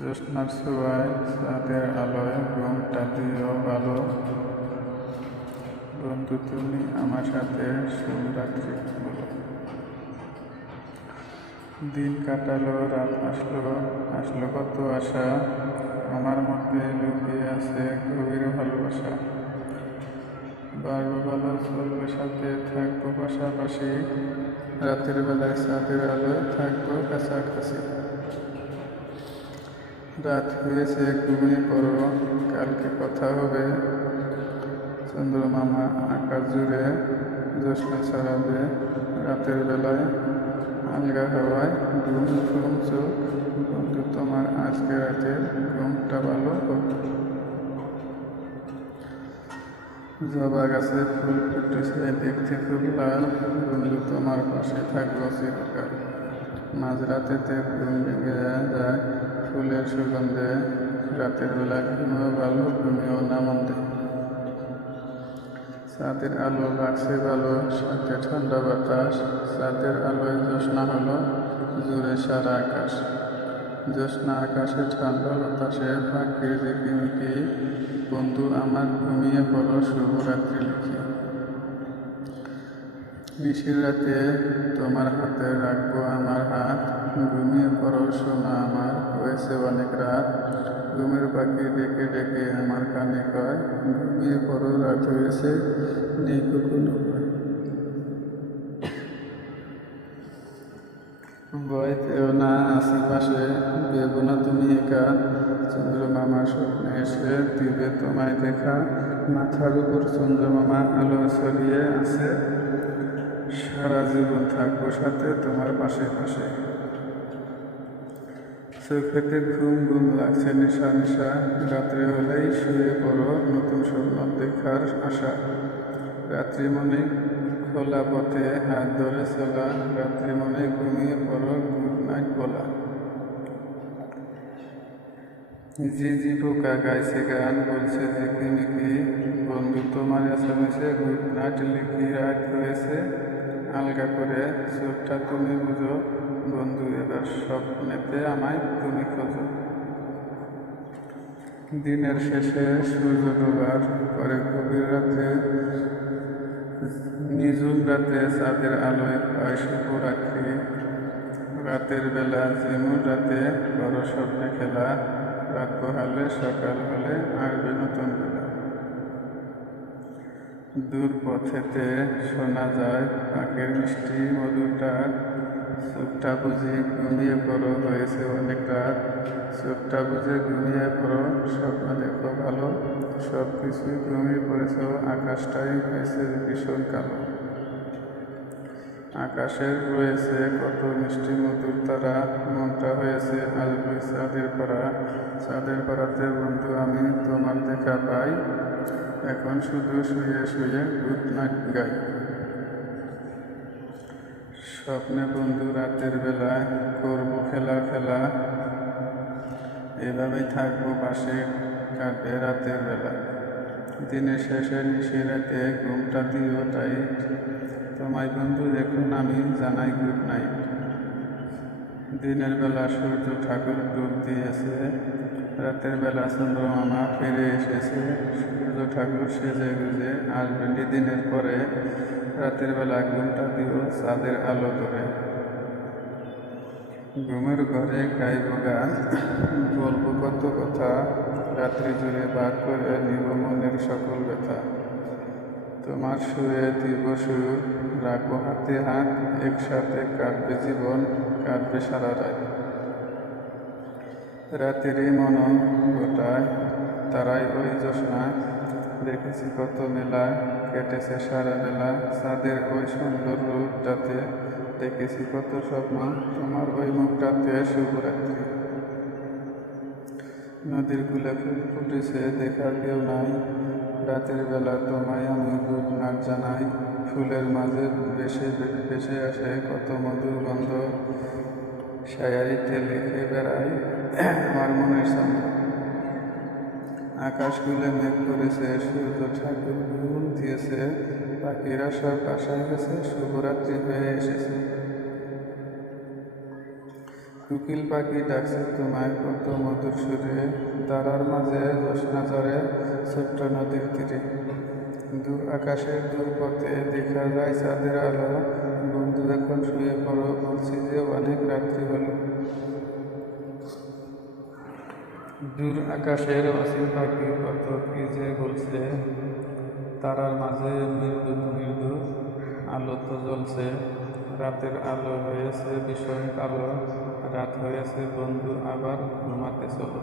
জ্যোৎস্নার ছোঁয়ায় চাঁদের আলোয় ঘুমটা দিও ভালো। বন্ধু তুমি আমার সাথে শুভরাত্রি বলো। দিন কাটালো, রাত আসলো, আসলো কত আশা, আমার মধ্যে লুকিয়ে আছে গভীর ভালোবাসা। বাড়বো ভালো, চলবে সাথে, থাকবো পাশাপাশি, রাতের বেলায় চাঁদের আলোয় থাকবো কাছাকাছি। রাত হয়েছে, ঘুমিয়ে পড়ো, কালকে কথা হবে। চন্দ্রমামা আকাশ জুড়ে জ্যোৎস্না ছড়াবে, রাতের বেলায় আলগা হওয়ায় ঘুম ঘুম চোখ। বন্ধু তোমার আজকে রাতের ঘুমটা ভালো হোক। জবা গাছে ফুল ফুটেছে দেখতে খুব লাল, বন্ধু তোমার পাশে থাকবো চিরকাল। মাঝরাতেতে ঘুম ভেঙে যায় ফুলের সুগন্ধে, রাতের বেলা ঘুমিও ভালো, ঘুমিও না মন্দে। চাঁদের আলো লাগছে ভালো, সাথে ঠান্ডা বাতাস, চাঁদের আলোয় জ্যোৎস্না হলো জুড়ে সারা আকাশ। জ্যোৎস্না আকাশে ঠান্ডা বাতাসে পাখির ঝিকিমিকি, বন্ধু আমার ঘুমিয়ে পড়ো শুভরাত্রি লিখি। নিশির রাতে তোমার হাতে রাখবো আমার হাত, ঘুমিয়ে পড়ো সোনা আমার, হয়েছে অনেক রাত। ঘুমের পাখি ডেকে ডেকে আমার কানে কয়, ঘুমিয়ে পড়ো রাত হয়েছে, নেই কখনো ভয় পেও না, আশেপাশে ভেবো না তুমি একা। চন্দ্রমামা স্বপ্নে এসে দিবে তোমায় দেখা, মাথার উপর চন্দ্রমামা আলো ছড়িয়ে আছে, সারা জীবন থাকবো সাথে তোমার পাশে পাশে। চোখেতে ঘুম ঘুম লাগছে নেশা নেশা, রাত্রে হলেই শুয়ে পড়ো নতুন স্বপ্ন দেখার আশা। রাত্রি মনে খোলা পথে হাত ধরে চলা, রাত্রি মনে ঘুমিয়ে পড়ো গুড নাইট বলা। জি পোকা গাইছে গান বলছে ঝিকিমিকি, বন্ধু তোমার এসএমএসে গুড নাইট লিখি। রাত হয়েছে আলগা করে চোখটা তুমি বুঝো, বন্ধু এবার স্বপ্নেতে আমায় তুমি খোঁজো। দিনের শেষে সূর্য ডোবার পরে গভীর রাতে, নিঝুম রাতে চাঁদের আলোয় হয় শুভরাত্রি। রাতের বেলা যেমন রাতে বড় স্বপ্নে খেলা, রাত পোহালে সকাল হলে আসবে নতুন বেলা। দূর পথেতে শোনা যায় পাখির মিষ্টি মধুর ডাক, চোখটা বুঝে ঘুমিয়ে পড়ো হয়েছে অনেক রাত। চোখটা বুঝে ঘুমিয়ে পড়ো, স্বপ্ন দেখো ভালো, সব কিছুই ঘুমিয়ে পড়েছ, আকাশটাই হয়েছে ভীষণ কালো। আকাশের রয়েছে কত মিষ্টি মধুর তারা, মনটা হয়েছে আসবে চাঁদের পাড়া। চাঁদের পাড়াতে বন্ধু আমি তোমার দেখা পাই, এখন শুধু শুয়ে শুয়ে গুড নাইট গাই। স্বপ্নে বন্ধু রাতের বেলায় করবো খেলা খেলা, এভাবেই থাকবো পাশে, কাটবে রাতের বেলা। দিনের শেষে নিশি রাতে ঘুমটা দিও টাইট, তোমায় বন্ধু দেখুন আমি জানাই গুড নাইট। দিনের বেলা সূর্য ঠাকুর ডুব দিয়েছে, রাতের বেলা চন্দ্রমামা ফিরে এসেছে। সূর্য ঠাকুর সেজে গুজে আসবেন দিনের পরে, রাতের বেলা ঘুমটা দিও চাঁদের আলো ধরে। ঘুমের ঘরে গাইব গান, বলবো কত কথা, রাত্রি জুড়ে বার করে নিব মনের সকল ব্যথা। তোমার সুরে দিব সুর, রাখবো হাতে হাত, একসাথে কাটবে জীবন, কাটবে সারা রাত। রাতেরই মনন গোটায় তারাই ওই জ্যোৎস্না, দেখেছি কত মেলা, কেটেছে সারা বেলা, চাঁদের ওই সুন্দর রূপটাতে দেখেছি কত স্বপ্ন, তোমার ওই মুখটাতে শুভরাত্রি। নদীর কূলে ফুল ফুটেছে দেখার কেউ নাই, রাতের বেলা তোমায় আমি গুড নাইট জানাই। ফুলের মাঝে ভেসে আসে কত মধুর গন্ধ, শায়ারিতে লিখে বেড়াই আমার মনের ছন্দ। আকাশ খুলে মেঘ করেছে, সূর্য ঠাকুর ঘুম দিয়েছে, পাখিরা সব বাসায় গেছে, শুভরাত্রি হয়ে এসেছে। কোকিল পাখি ডাকছে তোমায় কত মধুর সুরে, তারার মাঝে জ্যোৎস্না ঝরে ছোট্ট নদীর তীরে। দূর আকাশের দূর পথে দেখা যায় চাঁদের আলো, বন্ধু এখন শুয়ে পড়ো, বলছি যে অনেক রাত্রি হলো। দূর আকাশের অসীম পাখি কত কি যে বলছে, তারার মাঝে মৃদু মৃদু আলো তো জ্বলছে। রাতের আলো হয়েছে ভীষণ কালো, রাত হয়েছে বন্ধু আবার ঘুমাতে চলো।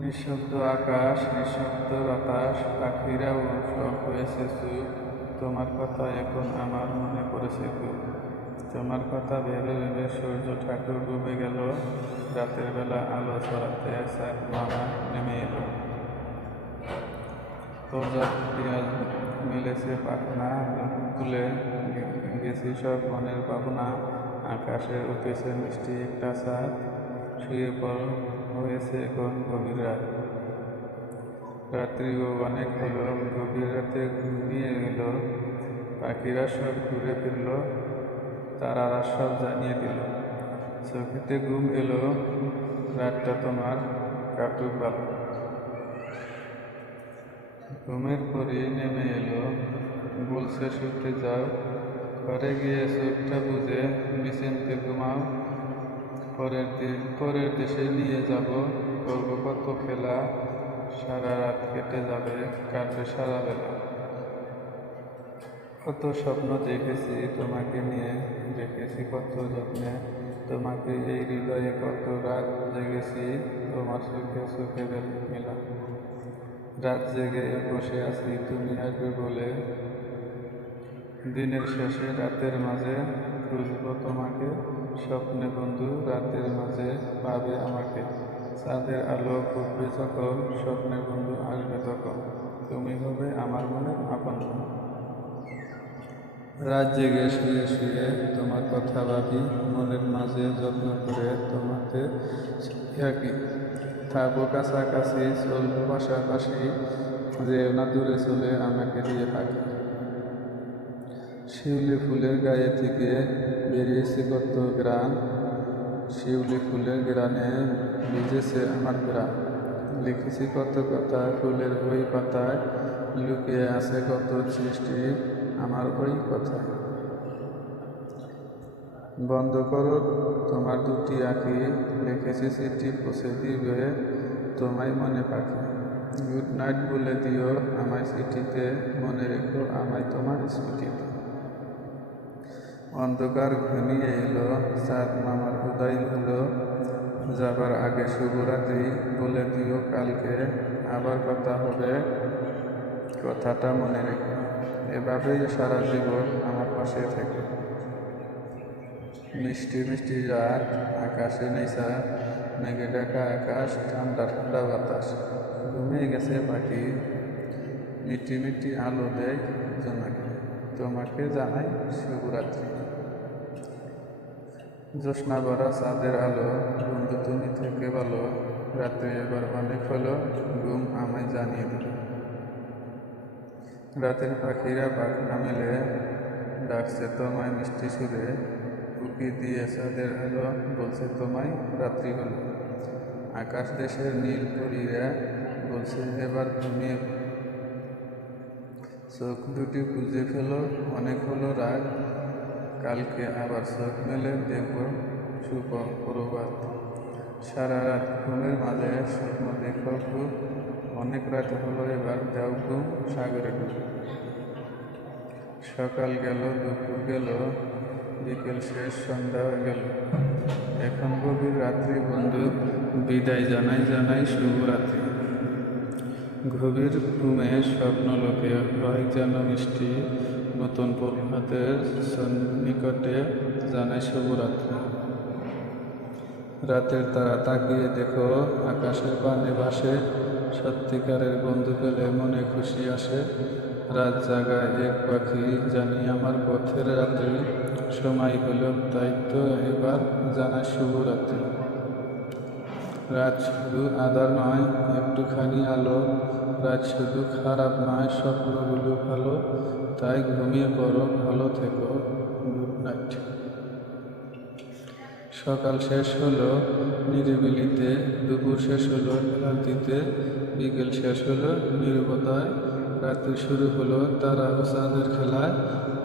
নিঃশব্দ আকাশ, নিঃশব্দ বাতাস, পাখিরাও সব হয়েছে চুপ। তোমার কথা এখন আমার মনে পড়েছে খুব। তোমার কথা ভেবে ভেবে সূর্য ঠাকুর ডুবে গেল, রাতের বেলা আলো ছড়াতে চাঁদ মামা নেমে এলো। প্রজাপতি আজ মিলেছে পাখনা, তুলে গেছি সব মনের ভাবনা। আকাশে উঠেছে মিষ্টি একটা চাঁদ, শুয়ে পড় হয়েছে এখন গভীর রাত। রাত্রিও অনেক হলো, গভীর রাতে ঘুমিয়ে গেল। পাখিরা সব ঘুরে ফিরল, তারারা সব জানিয়ে দিল। চোখেতে ঘুম এলো, রাতটা তোমার কাটুক ভালো। ঘুমের পরই নেমে এলো, বলছে শুতে যাও, ঘরে গিয়ে চোখটা বুঝে নিশ্চিন্তে ঘুমাও। পরের দেশে নিয়ে যাব, করবো কত খেলা, সারা রাত কেটে যাবে, কাটবে সারা বেলা। কত স্বপ্ন দেখেছি তোমাকে নিয়ে, দেখেছি কত যত্নে তোমাকে, এই হৃদয়ে কত রাত জেগেছি, তোমার চোখে চোখে মেলা। রাত জেগে বসে আছি তুমি আসবে বলে, দিনের শেষে রাতের মাঝে খুঁজবো তোমাকে। স্বপ্নে বন্ধু রাতের মাঝে পাবে আমাকে, চাঁদের আলো ফুটবে যখন, স্বপ্নে বন্ধু আসবে তখন, তুমি হবে আমার মনের আপন। রাত জেগে শুয়ে শুয়ে তোমার কথা ভাবি, মনের মাঝে যত্ন করে তোমাকে রাখি। থাকবো কাছাকাছি, চলবো পাশাপাশি, যেও না দূরে চলে আমাকে দিয়ে থাকি। শিউলি ফুলের গায়ে থেকে বেরিয়েছে কত গ্রাম, শিউলি ফুলের গ্রানে ভিজেছে আমার প্রাণ। লিখেছি কত কথা ফুলের ওই পাতায়, লুকিয়ে আছে কত সৃষ্টি আমার ওই কথায়। বন্ধ করো তোমার দুটি আঁকি, লিখেছি চিঠি পৌঁছে দিবে তোমায় মনে পাখি। গুড নাইট বলে দিও আমায় চিঠিতে, মনে রেখো আমায় তোমার স্মৃতিতে। অন্ধকার ঘনিয়ে এলো, চাঁদ মামার উদয় হলো, যাবার আগে শুভরাত্রি বলে দিও কালকে, আবার কথা হবে কথাটা মনে রেখো। এভাবেই সারা জীবন আমার পাশে থেকে। মিষ্টি মিষ্টি রাত, আকাশে নেই চাঁদ, মেঘে ঢাকা আকাশ, ঠান্ডা ঠান্ডা বাতাস। ঘুমিয়ে গেছে পাখি, মিটি মিটি আলো দেয় জোনাকি, তোমাকে জানাই শুভরাত্রি। জ্যোৎস্না ভরা চাঁদের আলো, বন্ধু তুমি থেকে ভালো, রাতে এবার অনেক হলো, ঘুম আমায় জানিয়ে দিল। রাতের পাখিরা পাখনা মেলে ডাকছে তোমায় মিষ্টি সুরে, উকি দিয়ে চাঁদের আলো বলছে তোমায় রাত্রি হলো। আকাশ দেশের নীল পরীরা বলছে এবার ঘুমিয়ে। চোখ দুটি বুঝে ফেলো অনেক হলো রাত, কালকে আবার চোখ মেলে দেখব সুপ্রভাত। সারা রাত ঘুমের মাঝে স্বপ্ন দেখো খুব, অনেক রাত হলো এবার যাও ঘুম সাগরে ডুব। সকাল গেল দুপুর গেল, বিকেল শেষ সন্ধ্যা হয়ে গেল, এখন গভীর রাত্রি বন্ধু, বিদায় জানাই জানাই শুভরাত্রি। গভীর ঘুমে স্বপ্ন লোকে হয় যেন মিষ্টি, নতুন প্রভাতের নিকটে জানাই শুভরাত্রি। রাতের তারা তাকিয়ে দেখো আকাশের পানে ভাসে, সত্যিকারের বন্ধু পেলে মনে খুশি আসে। রাত জাগায় এক পাখি জানি আমার পথের রাত্রি, সময় হলো তাই তো এবার জানাই শুভরাত্রি। রাত শুধু আধার নয় একটুখানি আলো, রাত শুধু খারাপ নয় স্বপ্নগুলো ভালো, তাই ঘুমিয়ে পড়ো ভালো থেকো, গুড নাইট। সকাল শেষ হলো নিরিবিলিতে, দুপুর শেষ হলো ক্লান্তিতে, বিকেল শেষ হলো নীরবতায়, রাত্রি শুরু হলো তারা ও চাঁদের খেলায়।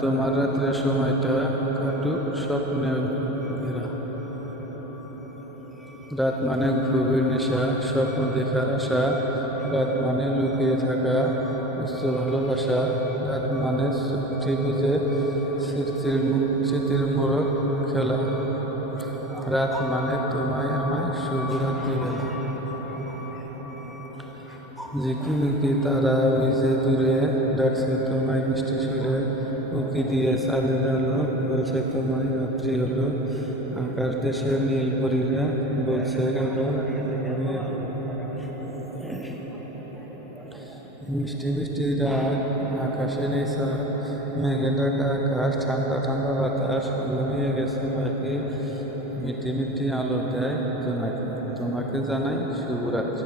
তোমার রাত্রের সময়টা কাটুক স্বপ্নে ঘেরা। রাত মানে গভীর নেশা, স্বপ্ন দেখার আশা। রাত মানে লুকিয়ে থাকা উচ্চ ভালোবাসা। রাত মানে ত্রিভুজে স্মৃতির মোড়ক খেলা। রাত মানে তোমায় আমায় শুভরাত্রি বেলা। ঝিকিমিকি তারা ওই যে দূরে ডাকছে তোমায় মিষ্টি সুরে, উকি দিয়ে চাঁদের আলো বলছে তোমায় রাত্রি হলো। আকাশ দেশের নীল পরীরা বলছে গেল মিষ্টি মিষ্টি রাত, আকাশে নেই চাঁদ, মেঘে ঢাকা আকাশ, ঠান্ডা ঠান্ডা বাতাস, ঘুমিয়ে গেছে পাখি, মিটি মিটি আলো দেয় তোমাকে। তোমাকে জানাই শুভরাত্রি।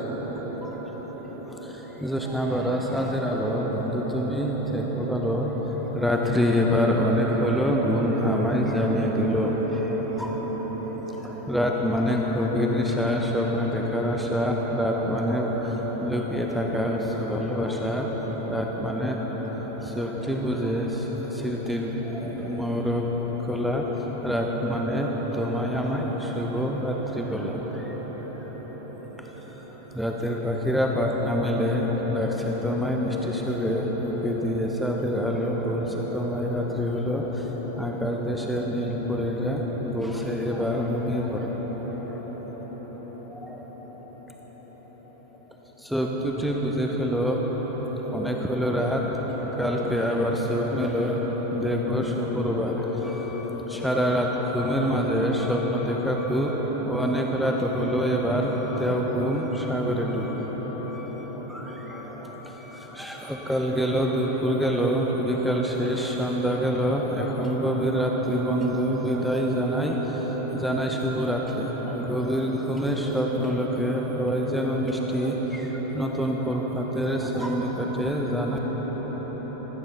জ্যোৎস্না ভরা চাঁদের আলো, বন্ধু তুমি থেকো ভালো। রাত্রি এবার অনেক হলো, ঘুম আমায় জানিয়ে দিল। রাত মানে গভীর নেশা, স্বপ্ন দেখার আশা। রাত মানে লুকিয়ে থাকা উচ্চ ভালোবাসা। রাত মানে চোখটি বুঝে স্মৃতির মরক খোলা। রাত মানে তোমায় আমায় শুভ রাত্রি বলা। রাতের পাখিরা পাখনা মেলে ডাকছে তোমায় মিষ্টি সুরে, উঁকি দিয়ে চাঁদের আলো বলছে তোমায় রাত্রি হলো। আকাশ দেশের নীল পরীরা বলছে এবার ঘুমিয়ে পড়ো। চোখ দুটি বুঝে ফেলো, অনেক হলো রাত, কালকে আবার চোখ মেলো, দেখবো সুপ্রভাত। সারা রাত ঘুমের মাঝে স্বপ্ন দেখা খুব, অনেক রাত হলো এবার দেও ঘুম সাগরে ডুব। সকাল গেল দুপুর গেল, বিকাল শেষ সন্ধ্যা গেল, এখন গভীর রাত্রি বন্ধু বিদায় জানাই শুভরাত্রি। গভীর ঘুমের স্বপ্ন লোকে হয় যেন মিষ্টি, নতুন ফুল পাতের শ্রেণী কাটে জানাই।